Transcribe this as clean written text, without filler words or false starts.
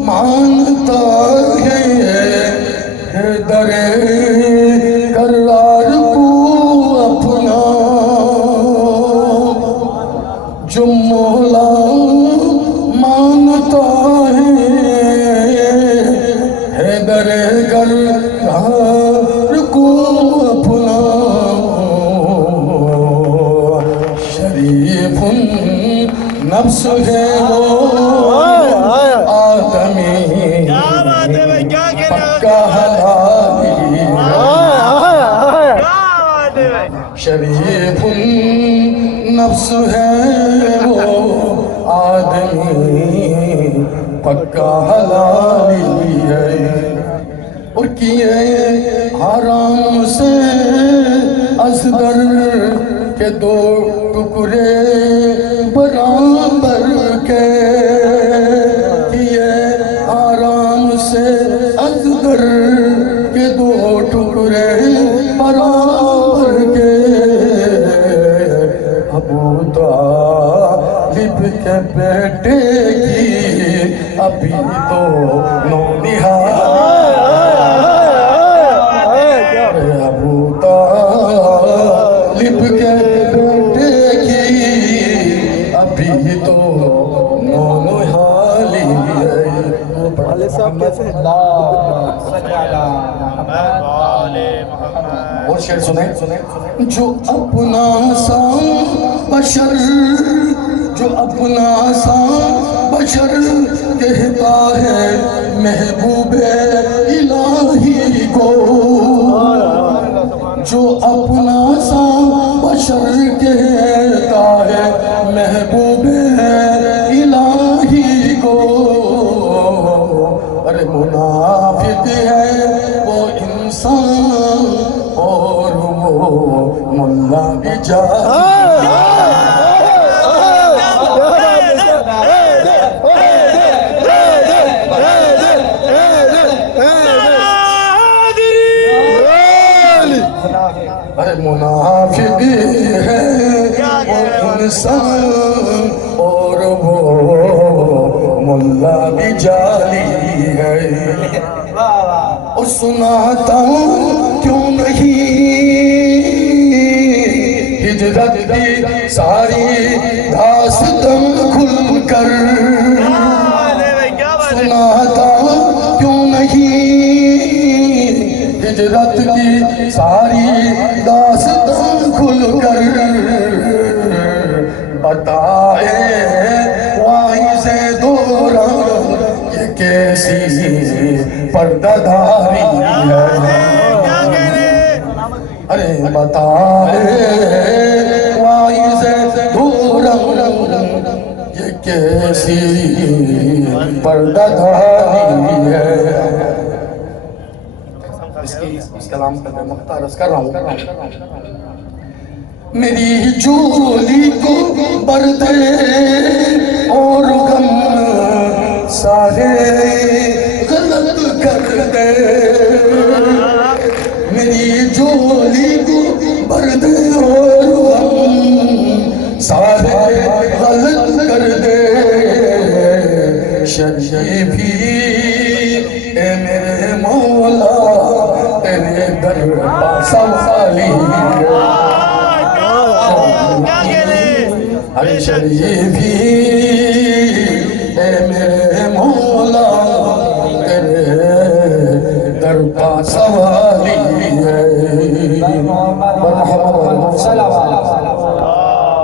مانتا ہے در کرار کو اپنا جو مولا مانتا ہے در کرار کو اپنا شریف نفس ہے وہ پکا حلالی شریف نفس ہے وہ آدمی پکا حلالی ہے اور کیے حرام سے اصغر کے دو ٹکڑے برابر کے اصغر کے دو ٹکڑے برابر کے ابو طالب کے بیٹے کی ابھی تو ابو طالب کے بیٹے کی ابھی تو نونہالی اور شعر سنیں جو اپنا سا بشر کہتا ہے محبوب الہی کو جو اپنا سا بشر کہتا ہے محبوب الہی کو ارے منافق ہے وہ انسان اور وہ ملا بھی ارے منافق ہے وہ انسان اور وہ ملا بھی جعلی ہے اور سناتا ہوں کیوں نہیں ہجرت کی ساری داستان کھل کر سناتا ہوں کیوں نہیں ہجرت کی ساری داستان کھل کر بتائے وائز دوران یہ کیسی پردہ دھاری ہے ارے بتائے وائز دوران یہ کیسی پردہ دھاری ہے اس کلام کا میں مختارس کر رہا ہوں میری جولی کو بردے اور غم سارے غلط کر دے میری جولی کو بردے اور غم سارے غلط کر دے شریفی اے میرے مولا تیرے در سوالی ارے شریفی اے میرے مولا تیرے در کا سوالی ہے